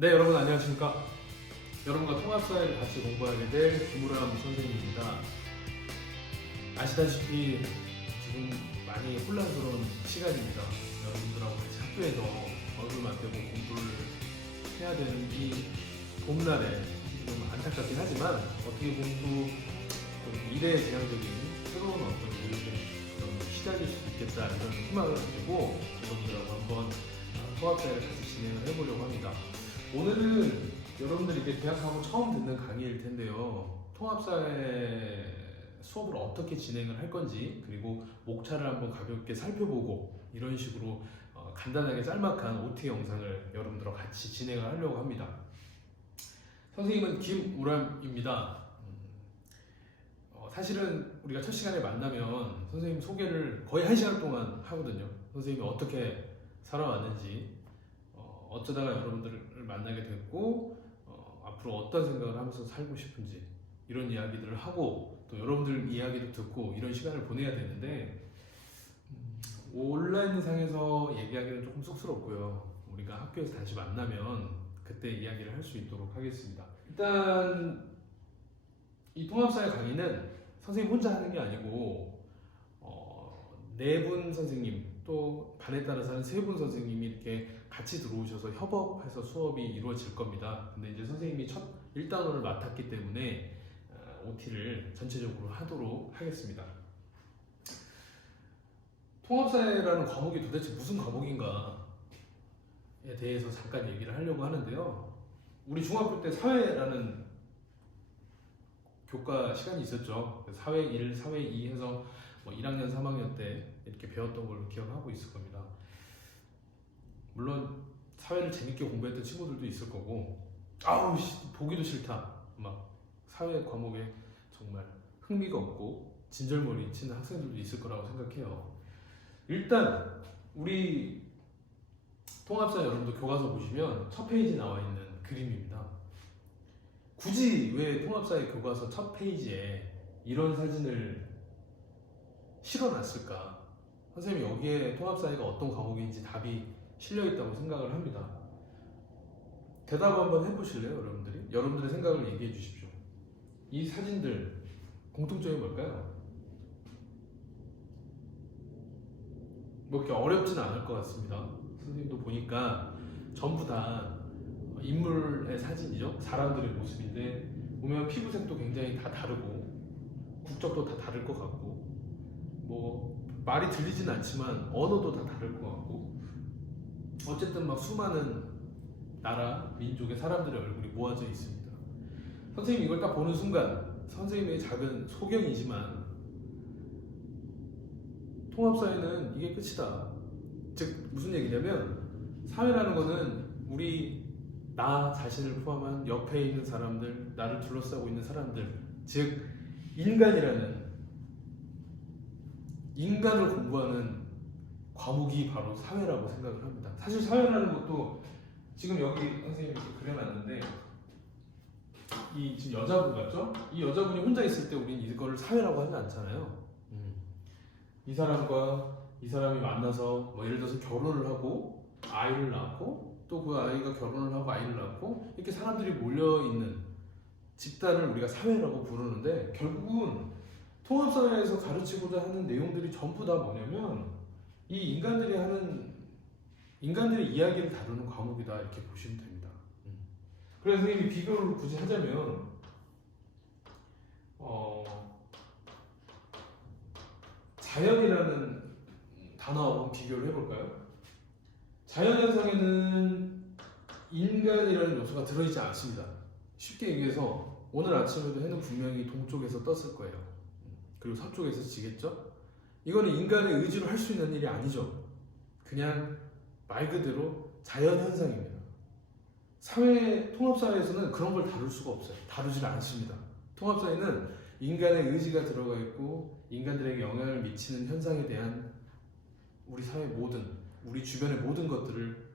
네, 여러분 안녕하십니까? 여러분과 통합사회를 같이 공부하게 될 김우람 선생님입니다. 아시다시피 지금 많이 혼란스러운 시간입니다. 여러분들하고 같이 학교에서 얼굴 맞대고 공부를 해야 되는 이 봄날에 좀 안타깝긴 하지만 어떻게 보면 또 미래지향적인 새로운 어떤 우리들의 시작일 수 있겠다 이런 희망을 가지고 여러분들하고 한번 통합사회를 같이 진행을 해보려고 합니다. 오늘은 여러분들이 이제 대학하고 처음 듣는 강의일 텐데요. 통합사회 수업을 어떻게 진행을 할 건지, 그리고 목차를 한번 가볍게 살펴보고 이런 식으로 간단하게 짤막한 OT 영상을 여러분들과 같이 진행을 하려고 합니다. 선생님은 김우람입니다. 사실은 우리가 첫 시간에 만나면 선생님 소개를 거의 1시간 동안 하거든요. 선생님이 어떻게 살아왔는지, 어쩌다가 여러분들을 만나게 됐고 앞으로 어떤 생각을 하면서 살고 싶은지 이런 이야기들을 하고 또 여러분들 이야기도 듣고 이런 시간을 보내야 되는데 온라인상에서 얘기하기는 조금 쑥스럽고요. 우리가 학교에서 다시 만나면 그때 이야기를 할 수 있도록 하겠습니다. 일단 이 통합사회 강의는 선생님 혼자 하는 게 아니고 4분 선생님 또 반에 따라서 한 3분 선생님이 이렇게 같이 들어오셔서 협업해서 수업이 이루어질 겁니다. 근데 이제 선생님이 첫 1단원을 맡았기 때문에 OT를 전체적으로 하도록 하겠습니다. 통합사회라는 과목이 도대체 무슨 과목인가에 대해서 잠깐 얘기를 하려고 하는데요. 우리 중학교 때 사회라는 교과 시간이 있었죠. 사회 1, 사회 2 해서 1학년, 3학년 때 이렇게 배웠던 걸로 기억하고 있을 겁니다. 물론 사회를 재밌게 공부했던 친구들도 있을 거고 아우 보기도 싫다 막 사회 과목에 정말 흥미가 없고 진절머리 치는 학생들도 있을 거라고 생각해요. 일단 우리 통합사 여러분도 교과서 보시면 첫 페이지 나와 있는 그림입니다. 굳이 왜 통합사의 교과서 첫 페이지에 이런 사진을 실어놨을까? 선생님이 여기에 통합사회가 어떤 과목인지 답이 실려있다고 생각을 합니다. 대답 한번 해보실래요, 여러분들이? 여러분들의 생각을 얘기해 주십시오. 이 사진들 공통점이 뭘까요? 뭐 이렇게 어렵진 않을 것 같습니다. 선생님도 보니까 전부 다 인물의 사진이죠. 사람들의 모습인데 보면 피부색도 굉장히 다 다르고 국적도 다 다를 것 같고 뭐 말이 들리진 않지만 언어도 다 다를 것 같고 어쨌든 막 수많은 나라, 민족의 사람들의 얼굴이 모아져 있습니다. 선생님이 이걸 딱 보는 순간 선생님의 작은 소견이지만 통합사회는 이게 끝이다. 즉 무슨 얘기냐면 사회라는 거는 우리 나 자신을 포함한 옆에 있는 사람들, 나를 둘러싸고 있는 사람들, 즉 인간이라는 인간을 공부하는 과목이 바로 사회라고 생각을 합니다. 사실 사회라는 것도 지금 여기 선생님이 이렇게 그려놨는데 이 지금 여자분 같죠? 이 여자분이 혼자 있을 때 우리는 이거를 사회라고 하지 않잖아요. 이 사람과 이 사람이 만나서 뭐 예를 들어서 결혼을 하고 아이를 낳고 또 그 아이가 결혼을 하고 아이를 낳고 이렇게 사람들이 몰려있는 집단을 우리가 사회라고 부르는데 결국은 통합사회에서 가르치고자 하는 내용들이 전부 다 뭐냐면 이 인간들이 하는 인간들의 이야기를 다루는 과목이다 이렇게 보시면 됩니다. 그래서 선생님이 비교를 굳이 하자면 자연이라는 단어하고 한번 비교를 해볼까요? 자연현상에는 인간이라는 요소가 들어있지 않습니다. 쉽게 얘기해서 오늘 아침에도 해는 분명히 동쪽에서 떴을 거예요. 그리고 서쪽에서 지겠죠? 이거는 인간의 의지로 할 수 있는 일이 아니죠. 그냥 말 그대로 자연현상입니다. 통합사회에서는 그런 걸 다룰 수가 없어요. 다루질 않습니다. 통합사회는 인간의 의지가 들어가 있고 인간들에게 영향을 미치는 현상에 대한 우리 사회 우리 주변의 모든 것들을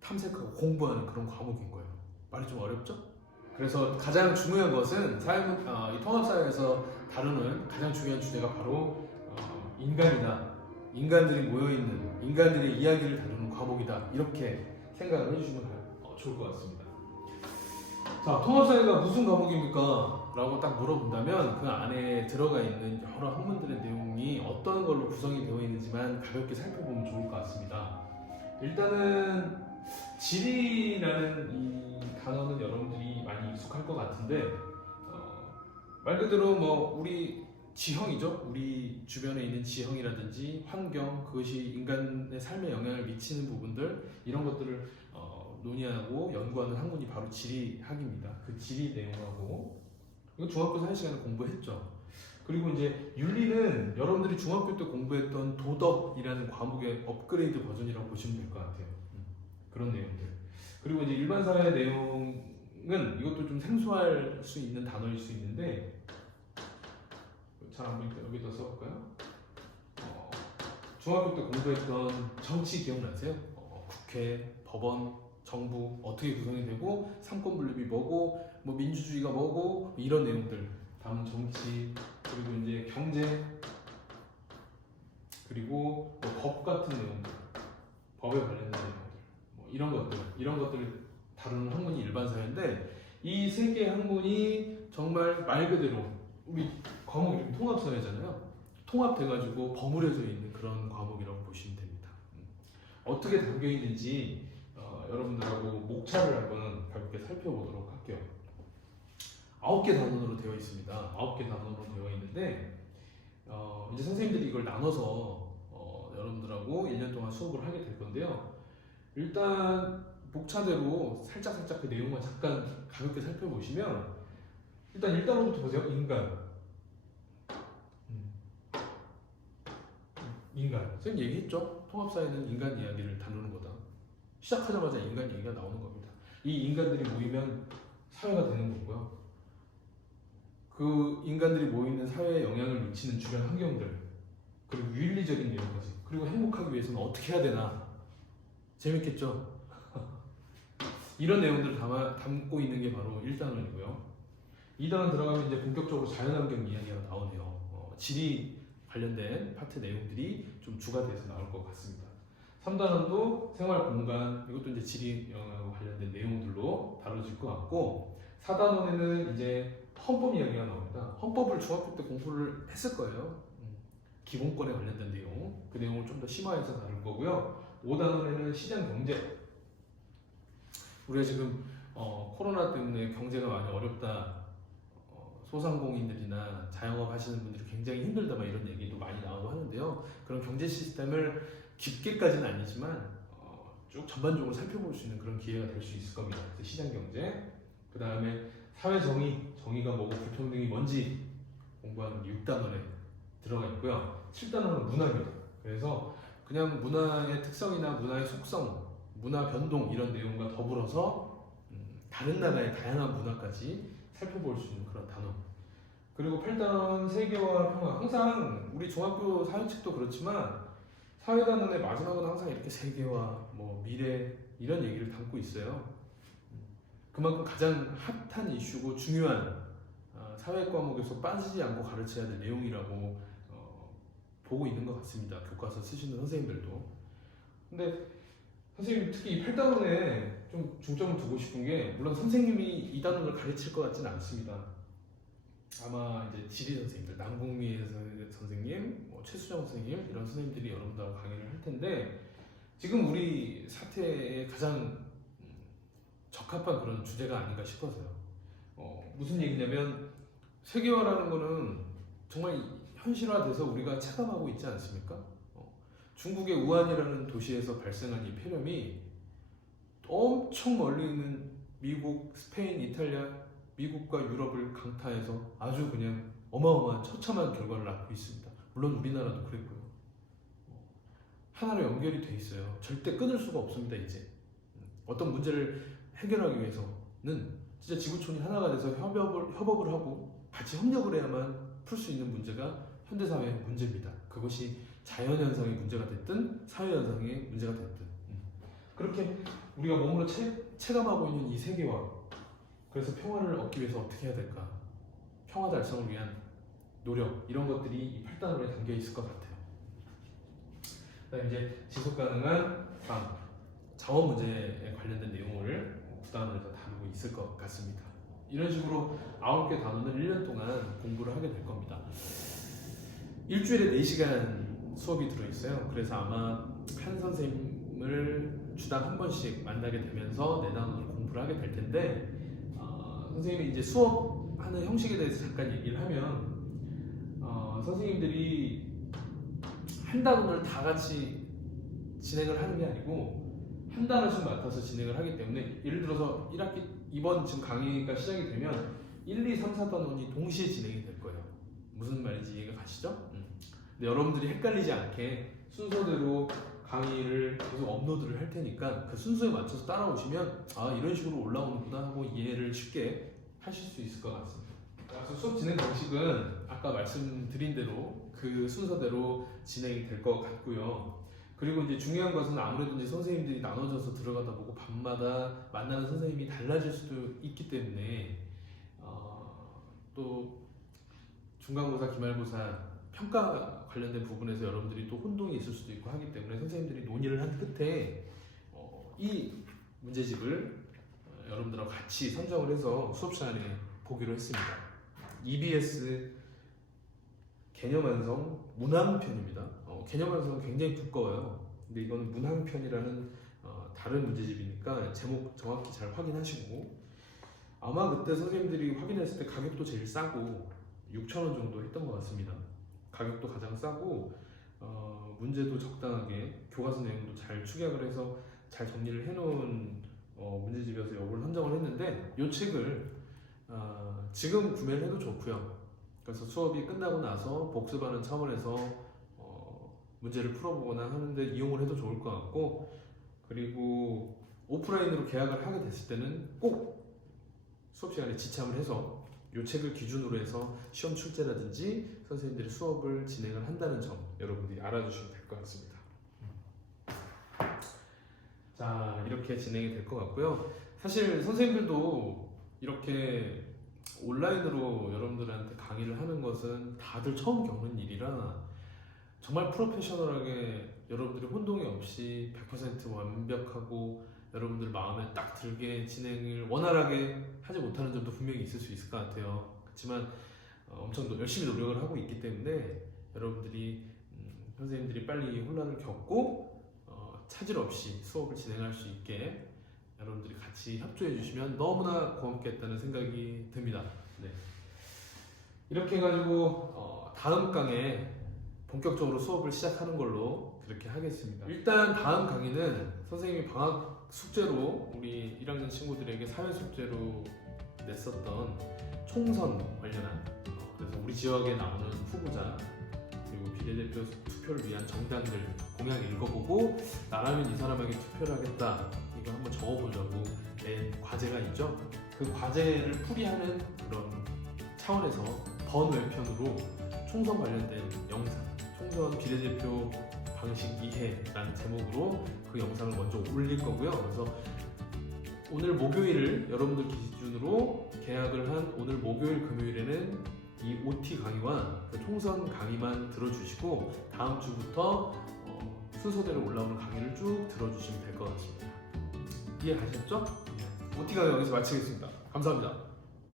탐색하고 공부하는 그런 과목인 거예요. 말이 좀 어렵죠? 그래서 가장 중요한 것은 이 통합사회에서 다루는 가장 중요한 주제가 바로 인간이다. 인간들이 모여있는 인간들의 이야기를 다루는 과목이다. 이렇게 생각을 해주시면 좋을 것 같습니다. 자, 통합사회가 무슨 과목입니까? 라고 딱 물어본다면 그 안에 들어가 있는 여러 학문들의 내용이 어떤 걸로 구성이 되어 있는지만 가볍게 살펴보면 좋을 것 같습니다. 일단은 지리라는 이 단어는 여러분들이 많이 익숙할 것 같은데 말 그대로 뭐 우리 지형이죠. 우리 주변에 있는 지형이라든지 환경, 그것이 인간의 삶에 영향을 미치는 부분들, 이런 것들을 논의하고 연구하는 학문이 바로 지리학입니다. 그 지리 내용하고 이거 중학교 사회 시간에 공부했죠. 그리고 이제 윤리는 여러분들이 중학교 때 공부했던 도덕이라는 과목의 업그레이드 버전이라고 보시면 될 것 같아요. 그런 내용들. 그리고 이제 일반 사회 내용은 이것도 좀 생소할 수 있는 단어일 수 있는데 잘 안 보니까 여기다 써볼까요? 중학교 때 공부했던 정치 기억나세요? 국회, 법원, 정부 어떻게 구성이 되고 삼권 분립이 뭐고 뭐 민주주의가 뭐고 이런 내용들. 다음 정치, 그리고 이제 경제, 그리고 뭐 법 같은 내용들, 법에 관련된 내용들, 뭐 이런 것들을 다루는 학문이 일반 사회인데 이 세 개의 학문이 정말 말 그대로 우리 과목 이름이 통합사회잖아요. 통합돼가지고 버무려져 있는 그런 과목이라고 보시면 됩니다. 어떻게 담겨 있는지 여러분들하고 목차를 한번 가볍게 살펴보도록 할게요. 9개 단원으로 되어 있습니다. 9개 단원으로 되어 있는데 이제 선생님들이 이걸 나눠서 여러분들하고 1년 동안 수업을 하게 될 건데요. 일단 목차대로 살짝 그 내용만 잠깐 가볍게 살펴보시면 일단 1단원부터 보세요. 인간. 선생님 얘기했죠? 통합사회는 인간 이야기를 다루는 거다. 시작하자마자 인간 얘기가 나오는 겁니다. 이 인간들이 모이면 사회가 되는 거고요. 그 인간들이 모이는 사회에 영향을 미치는 주변 환경들, 그리고 윤리적인 내용까지, 그리고 행복하기 위해서는 어떻게 해야 되나. 재밌겠죠? 이런 내용들을 담고 있는 게 바로 1단원이고요. 2단원 들어가면 이제 본격적으로 자연환경 이야기가 나오네요. 지리 관련된 파트 내용들이 좀 주가 돼서 나올 것 같습니다. 3단원도 생활 공간, 이것도 이제 지리 영역과 관련된 내용들로 다뤄질 것 같고 4단원에는 이제 헌법 이야기가 나옵니다. 헌법을 중학교 때 공부를 했을 거예요. 기본권에 관련된 내용, 그 내용을 좀 더 심화해서 다룰 거고요. 5단원에는 시장 경제. 우리가 지금 코로나 때문에 경제가 많이 어렵다, 소상공인들이나 자영업 하시는 분들이 굉장히 힘들다, 막 이런 얘기도 많이 나오고 하는데요. 그런 경제 시스템을 깊게까지는 아니지만 쭉 전반적으로 살펴볼 수 있는 그런 기회가 될 수 있을 겁니다. 그래서 시장 경제, 그 다음에 사회 정의가 뭐고 불평등이 뭔지 공부하는 게 6단원에 들어가 있고요. 7단원은 문화입니다. 그래서 그냥 문화의 특성이나 문화의 속성, 문화 변동 이런 내용과 더불어서 다른 나라의 다양한 문화까지 살펴볼 수 있는 그런 단원. 그리고 8단원 세계와 평화. 항상 우리 중학교 사회책도 그렇지만 사회단원의 마지막은 항상 이렇게 세계와 뭐 미래 이런 얘기를 담고 있어요. 그만큼 가장 핫한 이슈고 중요한 사회 과목에서 빠지지 않고 가르쳐야 될 내용이라고 보고 있는 것 같습니다. 교과서 쓰시는 선생님들도. 근데 선생님 특히 이 8단원에 좀 중점을 두고 싶은 게, 물론 선생님이 이 단원을 가르칠 것 같지는 않습니다. 아마 이제 지리 선생님들, 남궁미 선생님, 최수정 선생님 이런 선생님들이 여러분들하고 강의를 할 텐데, 지금 우리 사태에 가장 적합한 그런 주제가 아닌가 싶어서요. 무슨 얘기냐면 세계화라는 거는 정말 현실화돼서 우리가 체감하고 있지 않습니까? 중국의 우한이라는 도시에서 발생한 이 폐렴이 엄청 멀리 있는 미국, 스페인, 이탈리아, 미국과 유럽을 강타해서 아주 그냥 어마어마한 처참한 결과를 낳고 있습니다. 물론 우리나라도 그랬고요. 하나로 연결이 돼 있어요. 절대 끊을 수가 없습니다. 이제 어떤 문제를 해결하기 위해서는 진짜 지구촌이 하나가 돼서 협업을 하고 같이 협력을 해야만 풀 수 있는 문제가 현대사회의 문제입니다. 그것이 자연현상의 문제가 됐든 사회현상의 문제가 됐든 그렇게 우리가 몸으로 체감하고 있는 이 세계와, 그래서 평화를 얻기 위해서 어떻게 해야 될까, 평화 달성을 위한 노력, 이런 것들이 이 8단원에 담겨 있을 것 같아요. 그다음 이제 지속가능한 삶, 자원 문제에 관련된 내용을 주간원에서 다루고 있을 것 같습니다. 이런 식으로 9개 단원을 1년 동안 공부를 하게 될 겁니다. 일주일에 4시간 수업이 들어있어요. 그래서 아마 한 선생님을 주당 한 번씩 만나게 되면서 4단원을 공부를 하게 될 텐데, 선생님이 이제 수업하는 형식에 대해서 잠깐 얘기를 하면, 선생님들이 한 단원을 다 같이 진행을 하는 게 아니고 한 단원씩 맡아서 진행을 하기 때문에, 예를 들어서 1학기 이번 지금 강의가 시작이 되면 1, 2, 3, 4단원이 동시에 진행이 될 거예요. 무슨 말인지 이해가 가시죠? 근데 여러분들이 헷갈리지 않게 순서대로 강의를 계속 업로드를 할 테니까 그 순서에 맞춰서 따라오시면 이런 식으로 올라오는구나 하고 이해를 쉽게 하실 수 있을 것 같습니다. 그래서 수업 진행 방식은 아까 말씀드린 대로 그 순서대로 진행이 될 것 같고요. 그리고 이제 중요한 것은 아무래도 이제 선생님들이 나눠져서 들어가다 보고 밤마다 만나는 선생님이 달라질 수도 있기 때문에 또 중간고사, 기말고사, 평가 관련된 부분에서 여러분들이 또 혼동이 있을 수도 있고 하기 때문에 선생님들이 논의를 한 끝에 이 문제집을 여러분들하고 같이 선정을 해서 수업 시간에 보기로 했습니다. EBS 개념완성 문항편입니다. 개념완성은 굉장히 두꺼워요. 근데 이거는 문항편이라는 다른 문제집이니까 제목 정확히 잘 확인하시고, 아마 그때 선생님들이 확인했을 때 가격도 제일 싸고 6,000원 정도 했던 것 같습니다. 가격도 가장 싸고 문제도 적당하게 교과서 내용도 잘 축약을 해서 잘 정리를 해놓은 문제집이어서 이걸 선정을 했는데, 이 책을 지금 구매를 해도 좋고요. 그래서 수업이 끝나고 나서 복습하는 차원에서 문제를 풀어보거나 하는데 이용을 해도 좋을 것 같고, 그리고 오프라인으로 계약을 하게 됐을 때는 꼭 수업 시간에 지참을 해서 이 책을 기준으로 해서 시험 출제라든지 선생님들이 수업을 진행을 한다는 점 여러분들이 알아주시면 될 것 같습니다. 자, 이렇게 진행이 될 것 같고요. 사실 선생님들도 이렇게 온라인으로 여러분들한테 강의를 하는 것은 다들 처음 겪는 일이라 정말 프로페셔널하게 여러분들이 혼동이 없이 100% 완벽하고 여러분들 마음에 딱 들게 진행을 원활하게 하지 못하는 점도 분명히 있을 수 있을 것 같아요. 그렇지만 엄청 열심히 노력을 하고 있기 때문에 여러분들이 선생님들이 빨리 혼란을 겪고 차질 없이 수업을 진행할 수 있게 여러분들이 같이 협조해 주시면 너무나 고맙겠다는 생각이 듭니다. 네. 이렇게 해가지고 다음 강에 본격적으로 수업을 시작하는 걸로 그렇게 하겠습니다. 일단 다음 강의는 선생님이 방학 숙제로 우리 1학년 친구들에게 사회 숙제로 냈었던 총선 관련한 그래서 우리 지역에 나오는 후보자 그리고 비례대표 투표를 위한 정당들 공약 읽어보고 나라면 이 사람에게 투표를 하겠다 이거 한번 적어보려고 낸 과제가 있죠. 그 과제를 풀이하는 그런 차원에서 번외편으로 총선 관련된 영상 총선 비례대표 방식 이해라는 제목으로 그 영상을 먼저 올릴 거고요. 그래서 오늘 목요일을 여러분들 기준으로 계약을 한 오늘 목요일 금요일에는 이 OT 강의와 그 총선 강의만 들어주시고 다음 주부터 순서대로 올라오는 강의를 쭉 들어주시면 될 것 같습니다. 이해 가셨죠? OT 강의 여기서 마치겠습니다. 감사합니다.